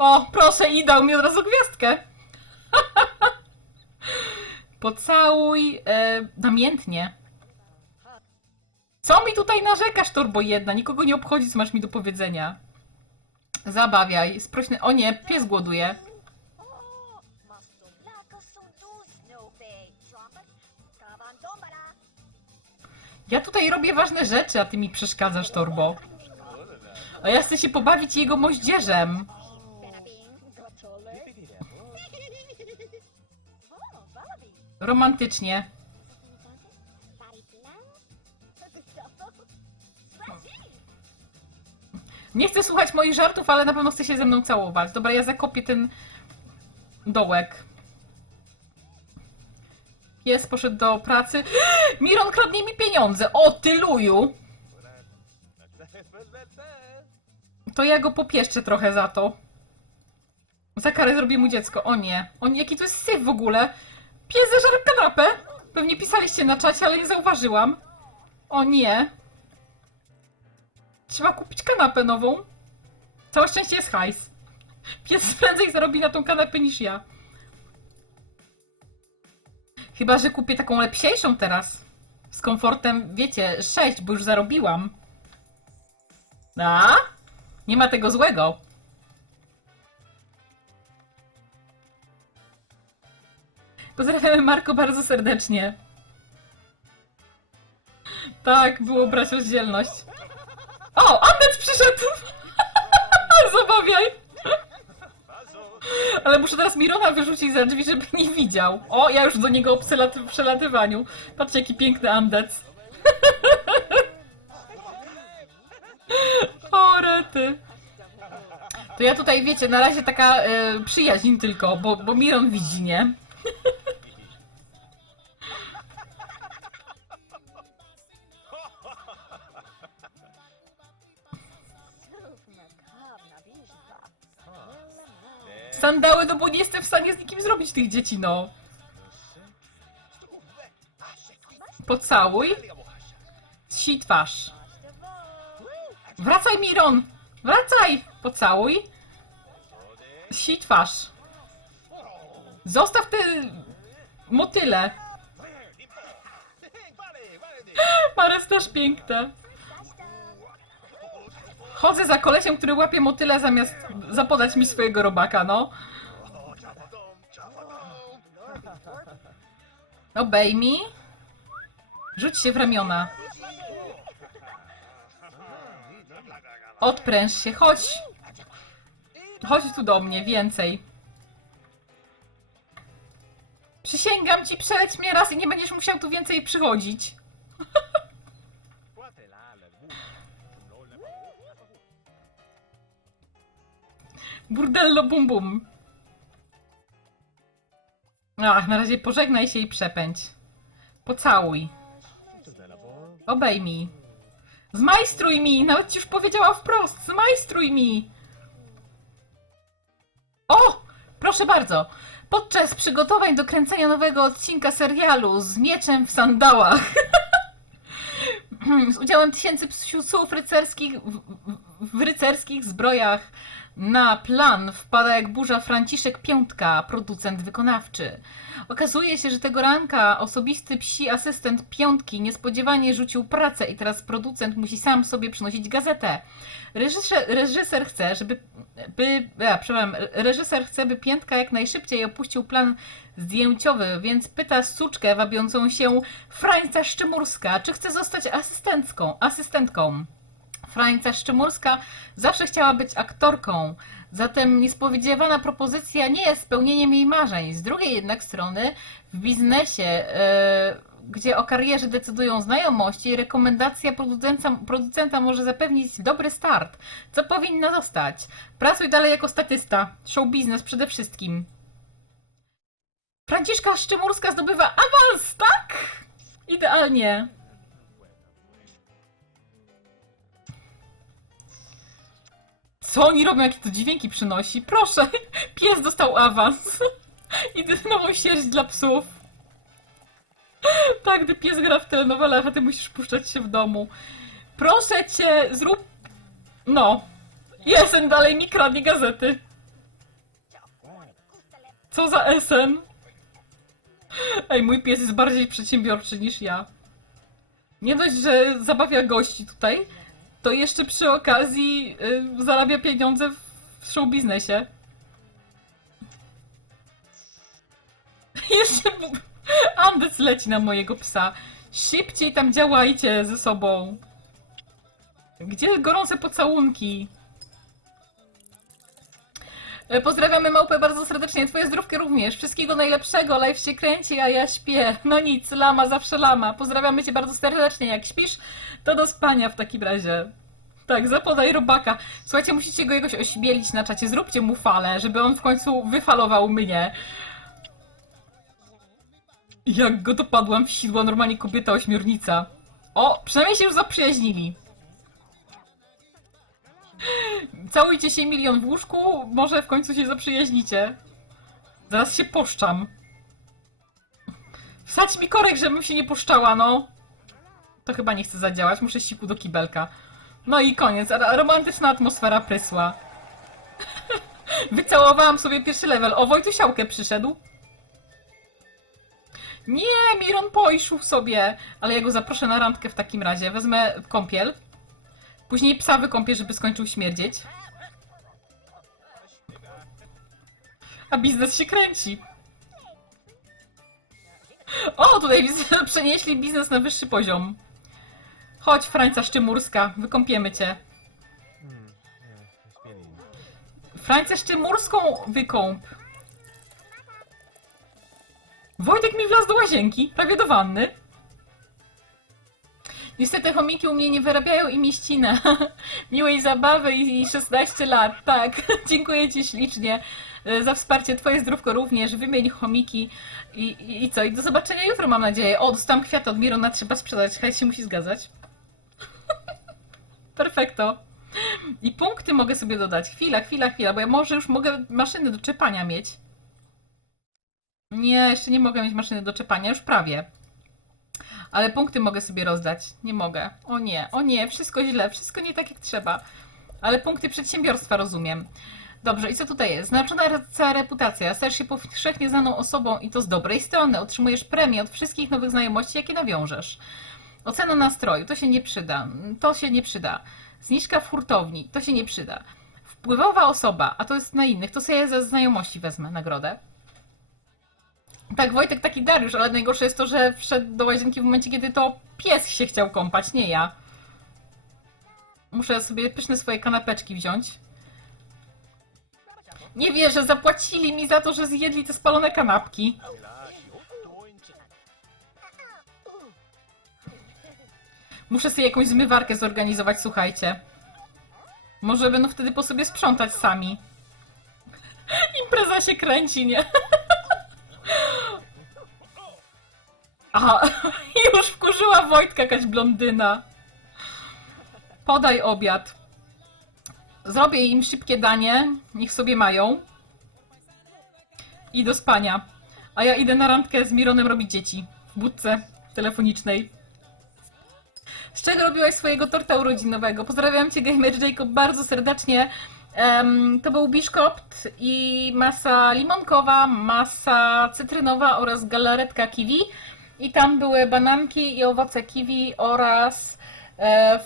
O, proszę, i dał mi od razu gwiazdkę. Pocałuj e, namiętnie. Co mi tutaj narzekasz, Torbo jedna? Nikogo nie obchodzi, co masz mi do powiedzenia. Zabawiaj, sprośny... O nie, pies głoduje. Ja tutaj robię ważne rzeczy, a ty mi przeszkadzasz, Torbo. A ja chcę się pobawić jego moździerzem. Romantycznie. Nie chcę słuchać moich żartów, ale na pewno chce się ze mną całować. Dobra, ja zakopię ten dołek. Pies poszedł do pracy. Miron kradnie mi pieniądze. O, ty luju. To ja go popieszczę trochę za to. Za karę zrobię mu dziecko. O nie. O nie, jaki to jest syf w ogóle. Pies zażarł kanapę. Pewnie pisaliście na czacie, ale nie zauważyłam. O nie. Trzeba kupić kanapę nową. Całe szczęście jest hajs. Pies prędzej zarobi na tą kanapę niż ja. Chyba, że kupię taką lepsiejszą teraz. Z komfortem, wiecie, 6, bo już zarobiłam. A? Nie ma tego złego. Pozdrawiamy Marko bardzo serdecznie. Tak, było brać rozdzielność. O, Andet przyszedł! Zabawiaj! Ale muszę teraz Mirona wyrzucić za drzwi, żeby nie widział. O, ja już do niego o przelaty- przelatywaniu. Patrzcie, jaki piękny Andec. o, rety. To ja tutaj, wiecie, na razie taka e, przyjaźń tylko, bo, bo Miron widzi, nie? Sandały, no bo nie jestem w stanie z nikim zrobić tych dzieci, no. Pocałuj. Sij twarz. Wracaj, Miron! Wracaj! Pocałuj. Sij twarz. Zostaw te motyle. Mares też piękne. Chodzę za kolesiem, który łapie motyle zamiast zapodać mi swojego robaka, no. Obejmij. Rzuć się w ramiona. Odpręż się, chodź. Chodź tu do mnie, więcej. Przysięgam ci, przeleć mnie raz i nie będziesz musiał tu więcej przychodzić. Burdello bum bum. Ach, na razie pożegnaj się i przepędź. Pocałuj. Obejmij. Zmajstruj mi! Nawet ci już powiedziała wprost. Zmajstruj mi! O! Proszę bardzo. Podczas przygotowań do kręcenia nowego odcinka serialu z mieczem w sandałach z udziałem tysięcy psów rycerskich w, w, w rycerskich zbrojach na plan wpada jak burza Franciszek Piątka, producent wykonawczy. Okazuje się, że tego ranka osobisty psi asystent Piątki niespodziewanie rzucił pracę i teraz producent musi sam sobie przynosić gazetę. Reżyser, reżyser chce, żeby by, a, przepraszam, reżyser chce, by Piętka jak najszybciej opuścił plan zdjęciowy, więc pyta suczkę wabiącą się Frańca Szczymurska, czy chce zostać asystencką, asystentką. Frańca Szczymurska zawsze chciała być aktorką, zatem niespodziewana propozycja nie jest spełnieniem jej marzeń. Z drugiej jednak strony w biznesie, e, gdzie o karierze decydują znajomości, rekomendacja producenta, producenta może zapewnić dobry start. Co powinno zostać? Pracuj dalej jako statysta. Show biznes przede wszystkim. Franciszka Szczymurska zdobywa awans, tak? Idealnie. Co oni robią, jakie to dźwięki przynosi? Proszę, pies dostał awans. Z nową sierść dla psów. Tak, gdy pies gra w telenowelach, a ty musisz puszczać się w domu. Proszę cię, zrób... No. Jestem dalej mi kradnie gazety. Co za SN? Ej, mój pies jest bardziej przedsiębiorczy niż ja. Nie dość, że zabawia gości tutaj, to jeszcze przy okazji y, zarabia pieniądze w, show biznesie. Jeszcze Andes leci na mojego psa. Szybciej tam działajcie ze sobą. Gdzie gorące pocałunki? E, Pozdrawiamy małpę bardzo serdecznie. Twoje zdrówkę również. Wszystkiego najlepszego. Live się kręci, a ja śpię. No nic, lama zawsze lama. Pozdrawiamy cię bardzo serdecznie. Jak śpisz, to do spania w takim razie. Tak, zapodaj robaka. Słuchajcie, musicie go jakoś ośmielić na czacie. Zróbcie mu falę, żeby on w końcu wyfalował mnie. Jak go dopadłam w sidło, normalnie kobieta ośmiornica. O, przynajmniej się już zaprzyjaźnili. Całujcie się milion w łóżku, może w końcu się zaprzyjaźnicie. Zaraz się poszczam. Wsadź mi korek, żebym się nie poszczała, no. To chyba nie chce zadziałać, muszę siku do kibelka. No i koniec, Ro- romantyczna atmosfera prysła. Wycałowałam sobie pierwszy level. O, Wojtusiałkę przyszedł. Nie, Miron pojszył sobie. Ale ja go zaproszę na randkę w takim razie. Wezmę kąpiel. Później psa wykąpię, żeby skończył śmierdzieć. A biznes się kręci. O, tutaj przenieśli biznes na wyższy poziom. Chodź, Franca Szczymurska, wykąpiemy cię. Hmm, nie, nie śmieli. Francję Szczemurską wykąp. Wojtek mi wlazł do łazienki, prawie do wanny. Niestety chomiki u mnie nie wyrabiają i mieścinę. Miłej zabawy i 16 lat, tak. Dziękuję Ci ślicznie e, za wsparcie. Twoje zdrówko również. Wymień chomiki i, i, i co? I do zobaczenia jutro mam nadzieję. O, dostałam kwiaty od Mirona, trzeba sprzedać. Hej, się musi zgadzać. Perfekto. I punkty mogę sobie dodać. Chwila, chwila, chwila, bo ja może już mogę maszyny do czepania mieć. Nie, jeszcze nie mogę mieć maszyny do czepania, już prawie. Ale punkty mogę sobie rozdać. Nie mogę. O nie, o nie, wszystko źle, wszystko nie tak jak trzeba. Ale punkty przedsiębiorstwa rozumiem. Dobrze, i co tutaj jest? Znaczona re- reputacja. Stajesz się powszechnie znaną osobą i to z dobrej strony. Otrzymujesz premię od wszystkich nowych znajomości, jakie nawiążesz. Ocena nastroju, to się nie przyda. To się nie przyda. Zniżka w hurtowni, to się nie przyda. Wpływowa osoba, a to jest na innych, to sobie ze znajomości wezmę nagrodę. Tak, Wojtek taki Dariusz, ale najgorsze jest to, że wszedł do łazienki w momencie, kiedy to pies się chciał kąpać, nie ja. Muszę sobie pyszne swoje kanapeczki wziąć. Nie wierzę, zapłacili mi za to, że zjedli te spalone kanapki. Muszę sobie jakąś zmywarkę zorganizować, słuchajcie. Może będą wtedy po sobie sprzątać sami. Impreza się kręci, nie? Aha, już wkurzyła Wojtka jakaś blondyna. Podaj obiad. Zrobię im szybkie danie, niech sobie mają. I do spania. A ja idę na randkę z Mironem robić dzieci. W budce telefonicznej. Z czego robiłaś swojego torta urodzinowego? Pozdrawiam Cię, Gamer Jacob, bardzo serdecznie. Em, to był biszkopt i masa limonkowa, masa cytrynowa oraz galaretka kiwi. I tam były bananki i owoce kiwi oraz e,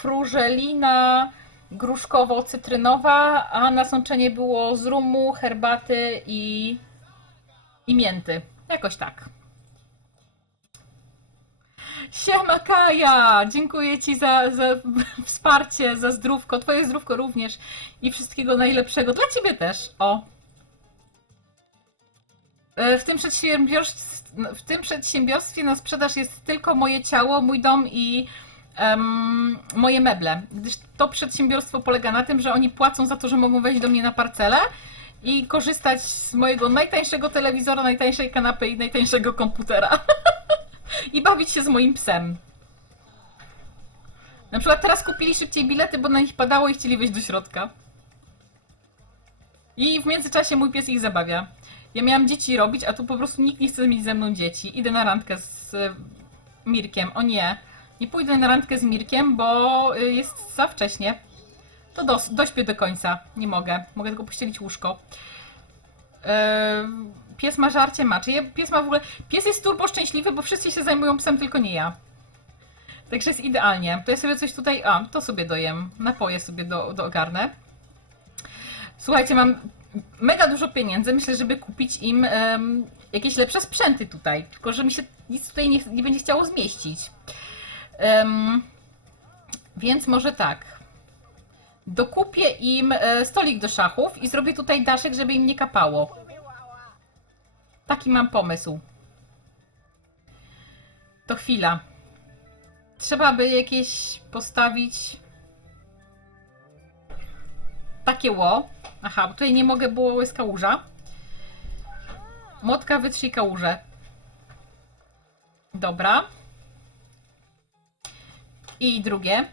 frużelina gruszkowo-cytrynowa, a nasączenie było z rumu, herbaty i, i mięty. Jakoś tak. Siema Kaja! Dziękuję Ci za, za wsparcie, za zdrówko, Twoje zdrówko również i wszystkiego najlepszego. Dla Ciebie też. O. E, W tym, w tym przedsiębiorstwie na sprzedaż jest tylko moje ciało, mój dom i em, moje meble. Gdyż to przedsiębiorstwo polega na tym, że oni płacą za to, że mogą wejść do mnie na parcelę i korzystać z mojego najtańszego telewizora, najtańszej kanapy i najtańszego komputera. I bawić się z moim psem. Na przykład teraz kupili szybciej bilety, bo na nich padało i chcieli wejść do środka. I w międzyczasie mój pies ich zabawia. Ja miałam dzieci robić, a tu po prostu nikt nie chce mieć ze mną dzieci. Idę na randkę z Mirkiem. O nie, nie pójdę na randkę z Mirkiem, bo y, jest za wcześnie. To dos- dośpię do końca. Nie mogę. Mogę tylko pościelić łóżko. E, pies ma żarcie, ma. Czy je, pies ma w ogóle... Pies jest turbo szczęśliwy, bo wszyscy się zajmują psem, tylko nie ja. Także jest idealnie. To ja sobie coś tutaj... A, to sobie dojem. Napoje sobie do, do ogarnę. Słuchajcie, mam mega dużo pieniędzy. Myślę, żeby kupić im em, jakieś lepsze sprzęty tutaj. Tylko, że mi się nic tutaj nie, nie będzie chciało zmieścić. Em, więc może tak. Dokupię im e, stolik do szachów i zrobię tutaj daszek, żeby im nie kapało. Taki mam pomysł. To chwila. Trzeba by jakieś postawić takie ło. Aha, bo tutaj nie mogę, bo jest kałuża. Motka wytrzyj kałużę. Dobra. I drugie.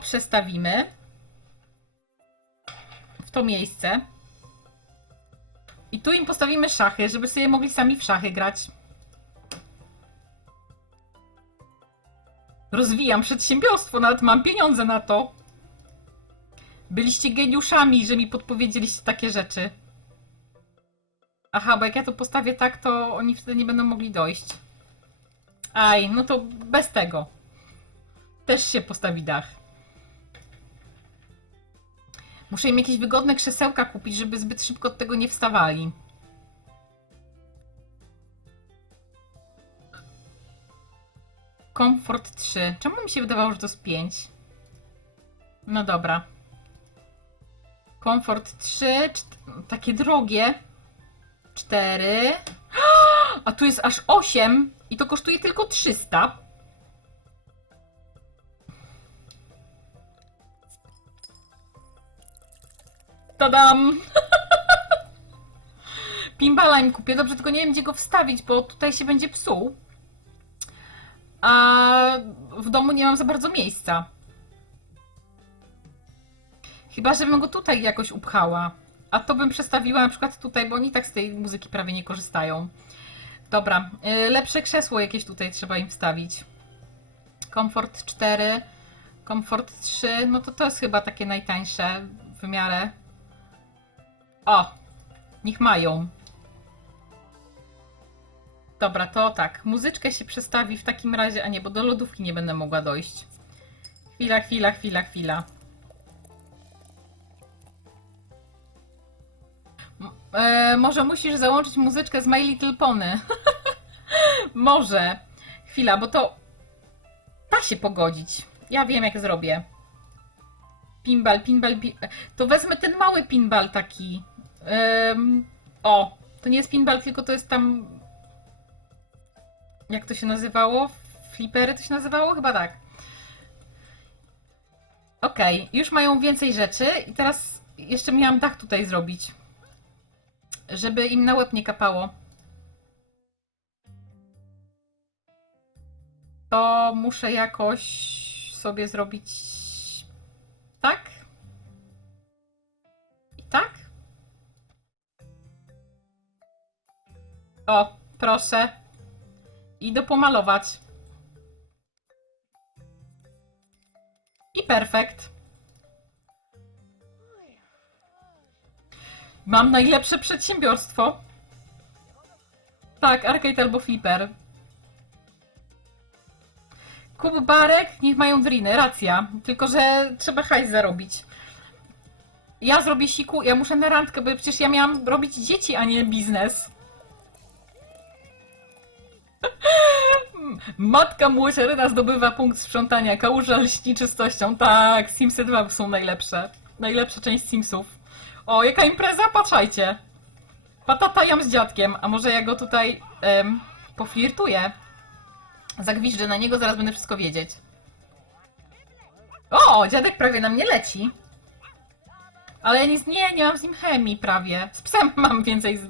Przestawimy w to miejsce. I tu im postawimy szachy, żeby sobie mogli sami w szachy grać. Rozwijam przedsiębiorstwo, nawet mam pieniądze na to. Byliście geniuszami, że mi podpowiedzieliście takie rzeczy. Aha, bo jak ja to postawię tak, to oni wtedy nie będą mogli dojść. Aj, no to bez tego. Też się postawi dach. Muszę im jakieś wygodne krzesełka kupić, żeby zbyt szybko od tego nie wstawali. Komfort 3. Czemu mi się wydawało, że to jest 5? No dobra. Komfort 3. czt- takie drogie. 4. A tu jest aż 8 i to kosztuje tylko 300. Tadam! Pimbala im kupię. Dobrze, tylko nie wiem, gdzie go wstawić, bo tutaj się będzie psuł. A w domu nie mam za bardzo miejsca. Chyba, żebym go tutaj jakoś upchała. A to bym przestawiła na przykład tutaj, bo oni tak z tej muzyki prawie nie korzystają. Dobra, y, lepsze krzesło jakieś tutaj trzeba im wstawić. Komfort 4, komfort 3, no to to jest chyba takie najtańsze w miarę. O, niech mają. Dobra, to tak. Muzyczkę się przestawi w takim razie, a nie, bo do lodówki nie będę mogła dojść. Chwila, chwila, chwila, chwila. E, może musisz załączyć muzyczkę z My Little Pony. może. Chwila, bo to da się pogodzić. Ja wiem, jak zrobię. Pinball, pinball, pi... To wezmę ten mały pinball taki. Em, o, to nie jest pinball, tylko to jest tam. Jak to się nazywało? Flipery to się nazywało? Chyba tak. Okej, już mają więcej rzeczy i teraz jeszcze miałam dach tutaj zrobić. Żeby im na łeb nie kapało. To muszę jakoś sobie zrobić tak? O, proszę. Idę pomalować. I perfekt. Mam najlepsze przedsiębiorstwo. Tak, arcade albo flipper. Kup barek, niech mają driny, racja. Tylko, że trzeba hajs zarobić. Ja zrobię siku, ja muszę na randkę, bo przecież ja miałam robić dzieci, a nie biznes. Matka młodzieżyna zdobywa punkt sprzątania, kałuża lśni czystością. Tak, Simsy 2 są najlepsze. Najlepsza część Simsów. O, jaka impreza? Patrzajcie. Patata jam z dziadkiem, a może ja go tutaj em, poflirtuję? Zagwiżdżę na niego, zaraz będę wszystko wiedzieć. O, dziadek prawie na mnie leci. Ale ja nic, nie, nie mam z nim chemii prawie. Z psem mam więcej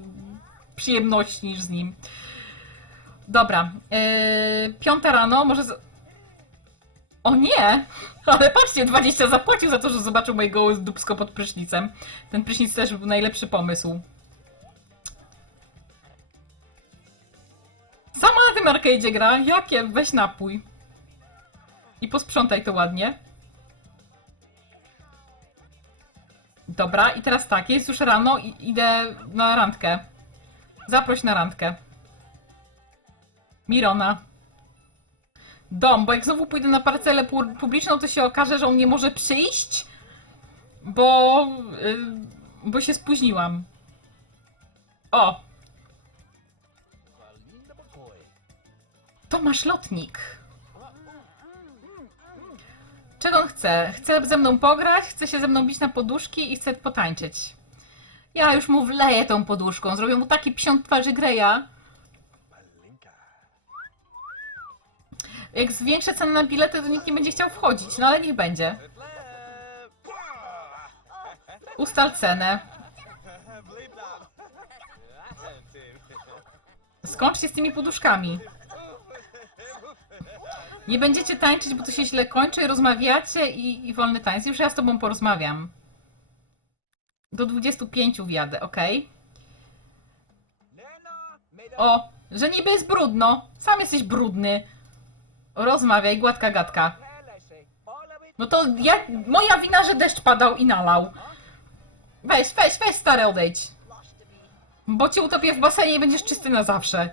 przyjemności niż z nim. Dobra, yy, piąta rano, może. Z... O nie! Ale patrzcie, 20 zapłacił za to, że zobaczył moje gołe dupsko pod prysznicem. Ten prysznic też był najlepszy pomysł. Sama na tym gra. Jakie? Weź napój. I posprzątaj to ładnie. Dobra, i teraz tak, jest już rano i idę na randkę. Zaproś na randkę. Mirona. Dom, bo jak znowu pójdę na parcelę pu- publiczną, to się okaże, że on nie może przyjść, bo, y, bo się spóźniłam. O, Tomasz Lotnik. Czego on chce? Chce ze mną pograć, chce się ze mną bić na poduszki i chce potańczyć. Ja już mu wleję tą poduszką, zrobię mu taki psiąt twarzy Greja. Jak zwiększę cenę na bilety, to nikt nie będzie chciał wchodzić, no ale niech będzie. Ustal cenę. Skończcie z tymi poduszkami. Nie będziecie tańczyć, bo to się źle kończy, rozmawiacie i, i wolny tańc. Już ja z tobą porozmawiam. Do 25 wjadę, ok? O, że niby jest brudno. Sam jesteś brudny. Rozmawiaj, gładka gadka. No to ja, moja wina, że deszcz padał i nalał. Weź, weź, weź stary odejdź. Bo cię utopię w basenie i będziesz czysty na zawsze.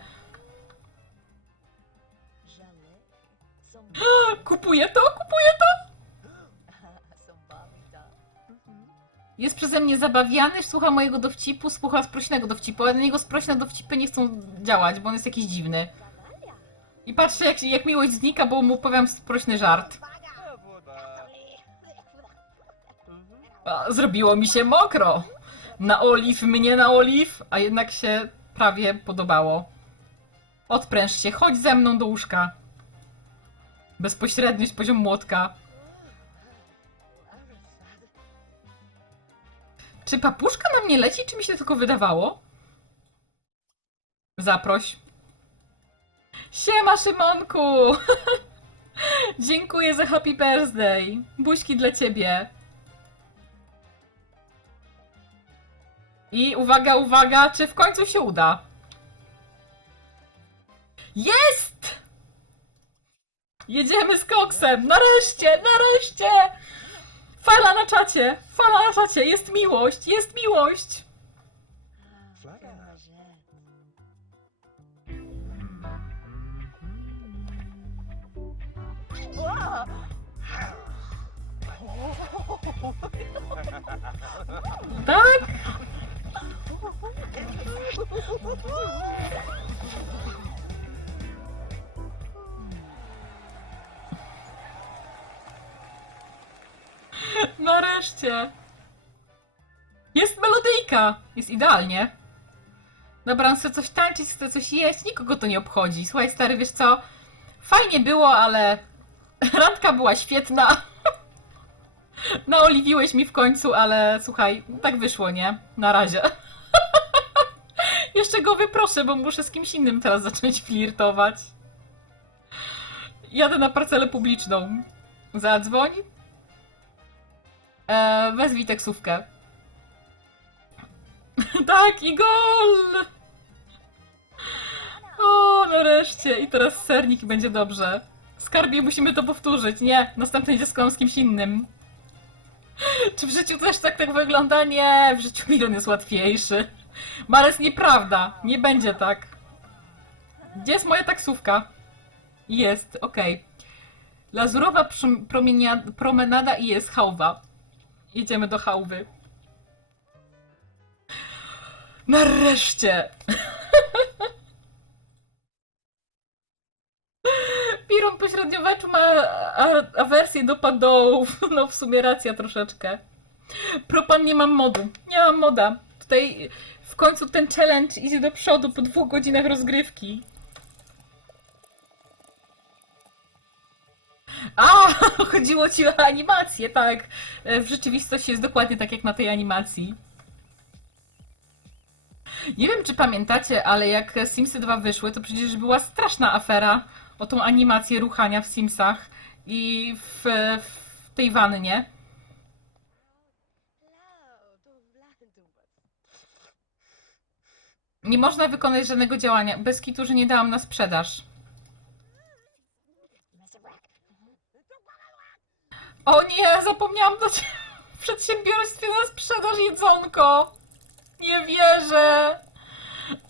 Kupuję to, kupuję to! Jest przeze mnie zabawiany, słucha mojego dowcipu, słucha sprośnego dowcipu, ale na niego sprośne dowcipy nie chcą działać, bo on jest jakiś dziwny. I patrzcie, jak, jak miłość znika, bo mu powiem sprośny żart. A, zrobiło mi się mokro. Na oliw, mnie na oliw, a jednak się prawie podobało. Odpręż się, chodź ze mną do łóżka. Bezpośredniość, poziom młotka. Czy papuszka na mnie leci, czy mi się tylko wydawało? Zaproś. Siema, Szymonku! Dziękuję za happy birthday. Buźki dla ciebie. I uwaga, uwaga, czy w końcu się uda? Jest! Jedziemy z koksem! Nareszcie! Nareszcie! Fala na czacie! Fala na czacie! Jest miłość! Jest miłość! Tak? Nareszcie! Jest melodyjka! Jest idealnie. Dobra, on chce coś tańczyć, chce coś jeść, nikogo to nie obchodzi. Słuchaj, stary, wiesz co? Fajnie było, ale randka była świetna. Naoliwiłeś mi w końcu, ale słuchaj, tak wyszło, nie? Na razie. Jeszcze go wyproszę, bo muszę z kimś innym teraz zacząć flirtować. Jadę na parcelę publiczną. Zadzwoń. E, wezwij taksówkę. tak, i gol! O, nareszcie. I teraz sernik będzie dobrze. Skarbie, musimy to powtórzyć. Nie, następne dziecko z kimś innym. Czy w życiu też tak tak wygląda? Nie, w życiu milion jest łatwiejszy. Mares, nieprawda. Nie będzie tak. Gdzie jest moja taksówka? Jest, okej. Lazurowa przem- promienia- promenada i jest hałwa. Idziemy do hałwy. Nareszcie! Piron po średniowieczu ma awersję do padołów. No w sumie racja troszeczkę. Propan nie mam modu. Nie mam moda. Tutaj w końcu ten challenge idzie do przodu po dwóch godzinach rozgrywki. A, chodziło ci o animację, tak. E, W rzeczywistości jest dokładnie tak jak na tej animacji. Nie wiem, czy pamiętacie, ale jak Simsy 2 wyszły, to przecież była straszna afera o tą animację ruchania w Simsach i w, w tej wannie. Nie można wykonać żadnego działania, bez kitu, że nie dałam na sprzedaż. O nie, zapomniałam dać w przedsiębiorstwie na sprzedaż jedzonko. Nie wierzę.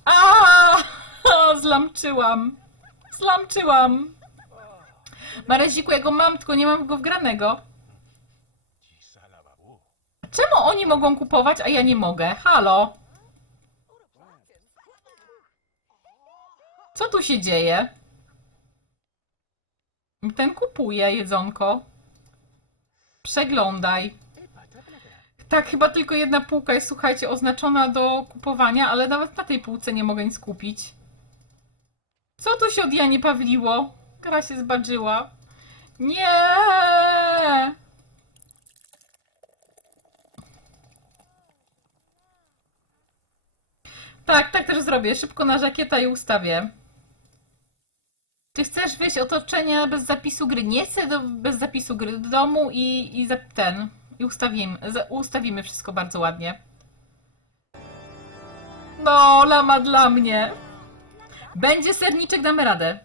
A, zlamczyłam. Zlamczyłam. Mareziku, ja go mam, tylko nie mam go wgranego. Czemu oni mogą kupować, a ja nie mogę? Halo? Co tu się dzieje? Ten kupuje jedzonko. Przeglądaj. Tak, chyba tylko jedna półka jest, słuchajcie, oznaczona do kupowania, ale nawet na tej półce nie mogę nic kupić. Co tu się od Janie Pawliło? Gra się zbadżyła. Nie! Tak, tak też zrobię. Szybko na żakieta i ustawię. Czy chcesz wyjść otoczenia bez zapisu gry? Nie chcę do, bez zapisu gry do domu i, i za, ten. I ustawimy, za, ustawimy wszystko bardzo ładnie. No, lama dla mnie. Będzie serniczek, damy radę.